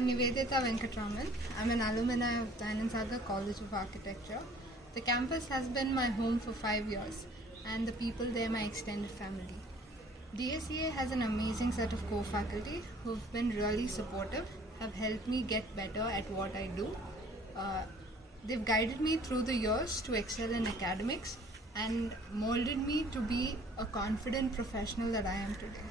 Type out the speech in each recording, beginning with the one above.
I'm Nivedita Venkatraman. I'm an alumni of Dayanand Sagar College of Architecture. The campus has been my home for 5 years, and the people there my extended family. DSEA has an amazing set of co-faculty who've been really supportive, have helped me get better at what I do. Uh, they've guided me through the years to excel in academics and molded me to be a confident professional that I am today.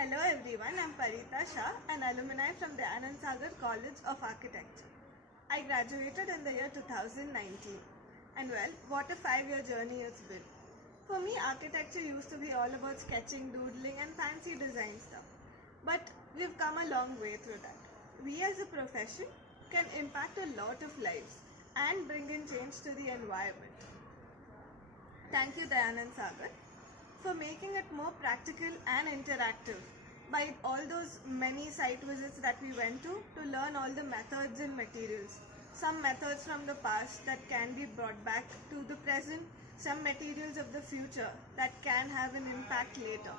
Hello everyone, I'm Parita Shah, an alumni from the Anand Sagar College of Architecture. I graduated in the year 2019, and well, what a 5-year journey it's been. For me, architecture used to be all about sketching, doodling and fancy design stuff. But we've come a long way through that. We as a profession can impact a lot of lives and bring in change to the environment. Thank you Dayanand Sagar for making it more practical and interactive by all those many site visits that we went to learn all the methods and materials. Some methods from the past that can be brought back to the present, some materials of the future that can have an impact later.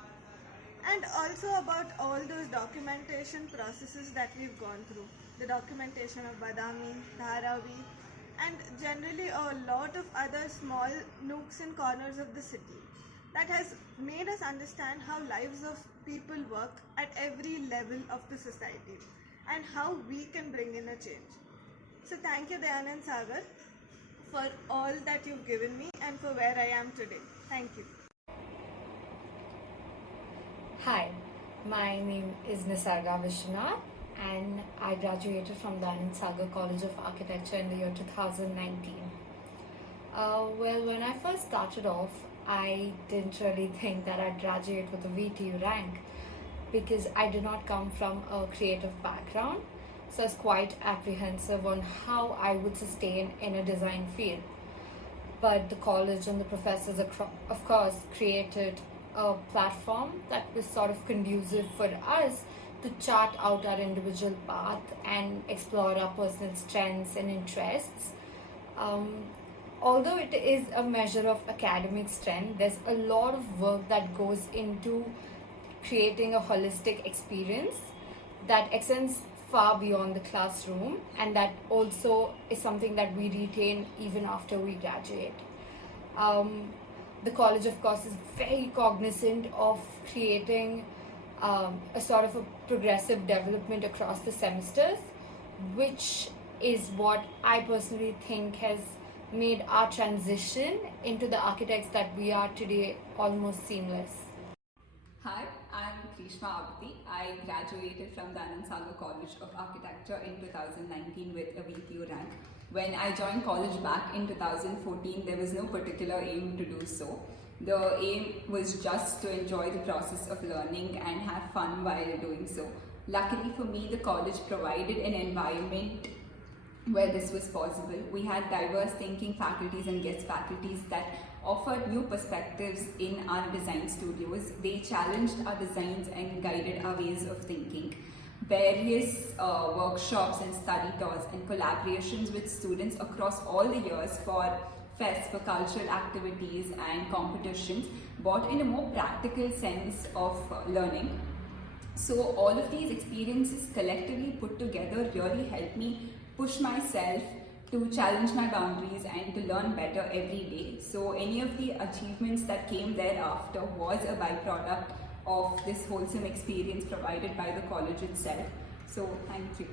And also about all those documentation processes that we've gone through. The documentation of Badami, Dharavi, and generally a lot of other small nooks and corners of the city. That has made us understand how lives of people work at every level of the society and how we can bring in a change. So thank you Dayanand Sagar for all that you've given me and for where I am today. Thank you. Hi, my name is Nisarga Vishwanath and I graduated from the Anand Sagar College of Architecture in the year 2019. Well, when I first started off, I didn't really think that I'd graduate with a VTU rank because I did not come from a creative background, so I was quite apprehensive on how I would sustain in a design field. But the college and the professors, of course, created a platform that was sort of conducive for us to chart out our individual path and explore our personal strengths and interests. Although it is a measure of academic strength, there's a lot of work that goes into creating a holistic experience that extends far beyond the classroom, and that also is something that we retain even after we graduate. The college, of course, is very cognizant of creating a sort of a progressive development across the semesters, which is what I personally think has made our transition into the architects that we are today almost seamless. Hi, I'm Krishma Abdi. I graduated from the Anand Sagar College of Architecture in 2019 with a VTU rank. When I joined college back in 2014, there was no particular aim to do so. The aim was just to enjoy the process of learning and have fun while doing so. Luckily for me, the college provided an environment where this was possible. We had diverse thinking faculties and guest faculties that offered new perspectives in our design studios. They challenged our designs and guided our ways of thinking. Various workshops and study tours and collaborations with students across all the years for fests, for cultural activities and competitions brought in a more practical sense of learning. So all of these experiences collectively put together really helped me push myself to challenge my boundaries and to learn better every day. So any of the achievements that came thereafter was a byproduct of this wholesome experience provided by the college itself. So thank you.